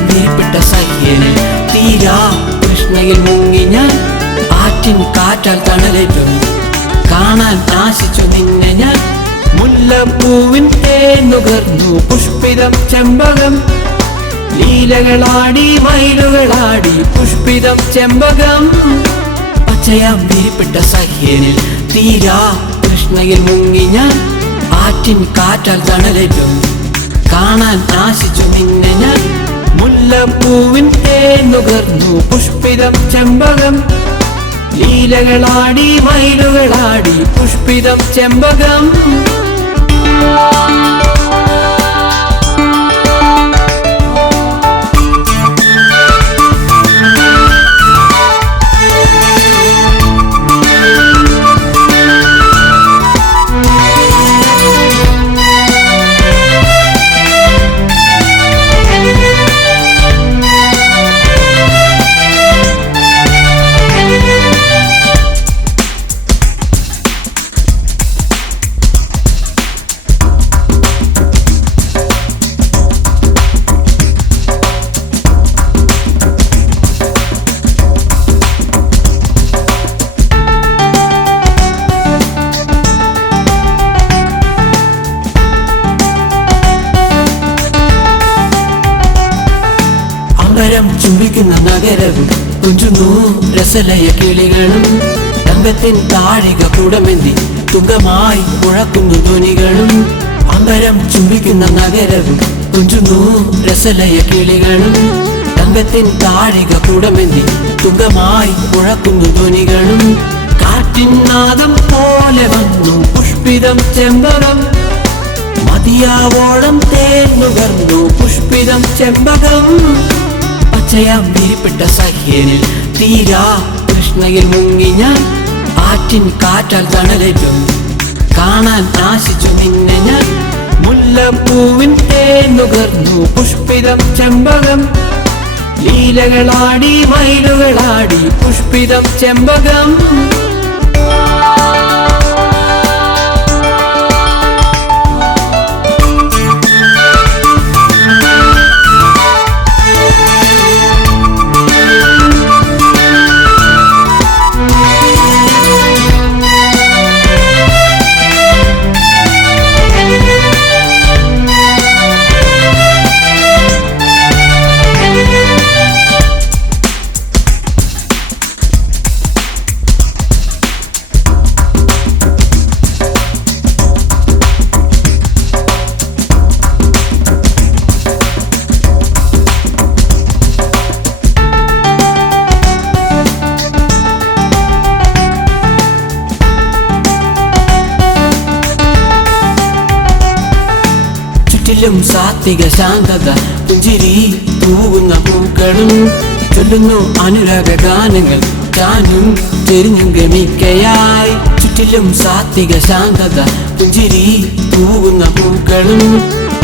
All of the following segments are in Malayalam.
വിരിപ്പെട്ട സഖ്യനിൽ തീരാ കൃഷ്ണയിൽ മുങ്ങി ഞാൻ ആറ്റിൻ കാറ്റാൽ തണലേറ്റും കാണാൻ ആശിച്ചു നിന്നെ ഞാൻ മുല്ലപ്പൂവിൻ തേനുകർന്നു പുഷ്പിതം ചെമ്പകം ലീലകളാടി മയിലുകളാടി പുഷ്പിതം ചെമ്പകം പച്ചയാം വിരിപ്പെട്ട സഖ്യനിൽ തീരാ കൃഷ്ണയിൽ മുങ്ങി ഞാൻ ആറ്റിൻ കാറ്റാൽ തണലേറ്റും കാണാൻ ആശിച്ചു നിന്നെ ഞാൻ മുല്ലപ്പൂവിൻ തേനുകർന്നു പുഷ്പിതം ചെമ്പകം ലീലകളാടി മയിലുകളാടി പുഷ്പിതം ചെമ്പകം ചുംബിക്കുന്ന നഗരവും തുഞ്ചുന്നു രസലയ കിളികളും തങ്കത്തിൻ താഴിക കുടമെന്തി തുങ്കമായി മുഴക്കുന്നു ധ്വനികളും അമ്പരം ചുംബിക്കുന്ന നഗരവും തുഞ്ചുന്നു രസലയ കിളികളും തങ്കത്തിൻ താഴിക കുടമെന്തി തുങ്കമായി മുഴക്കുന്നു ധ്വനികളും കാറ്റിൻ നാദം പോലെ വന്നു പുഷ്പിതം ചെമ്പകം മതിയാവോളം തേനുകർന്നു പുഷ്പിതം ചെമ്പകം പച്ചയാം വിരിപ്പെട്ട സഖ്യനിൽ തീരാ കൃഷ്ണയിൽ മുങ്ങി ഞാൻ ആറ്റിൻ കാറ്റാൽ തണലേറ്റും കാണാൻ ആശിച്ചു നിന്നെ ഞാൻ മുല്ലപ്പൂവിൻ തേനുകർന്നു പുഷ്പിതം ചെമ്പകം ലീലകളാടി മയിലുകളാടി പുഷ്പിതം ചെമ്പകം സാത്വിക ശാന്തത പുഞ്ചിരി തൂവുന്ന പൂക്കളും ചൊല്ലുന്നു അനുരാഗ ഗാനങ്ങൾ താനും ചെരിഞ്ഞും ഗമിക്കയായി ചുറ്റിലും സാത്വിക ശാന്തത പുഞ്ചിരി തൂവുന്ന പൂക്കളും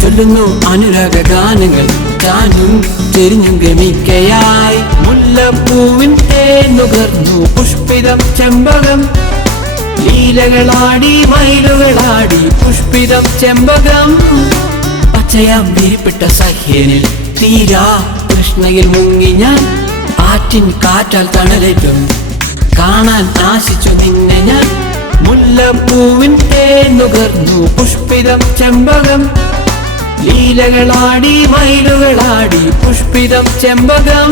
ചൊല്ലുന്നു അനുരാഗ ഗാനങ്ങൾ താനും ചെരിഞ്ഞും ഗമിക്കയായി മുല്ലപ്പൂവിൻ തേനുകർന്നു പുഷ്പിതം ചെമ്പകം ലീലകളാടി മയിലുകളാടി പുഷ്പിതം ചെമ്പകം പച്ചയാം വിരിപ്പെട്ട സഖ്യനിൽ തീരാ കൃഷ്ണയിൽ മുങ്ങി ഞാൻ ആറ്റിൻ കാറ്റാൽ തണലേറ്റും കാണാൻ ആശിച്ചു നിന്നെ ഞാൻ മുല്ലപ്പൂവിൻ തേനുകർന്നു പുഷ്പിതം ചെമ്പകം ലീലകളാടി മയിലുകളാടി പുഷ്പിതം ചെമ്പകം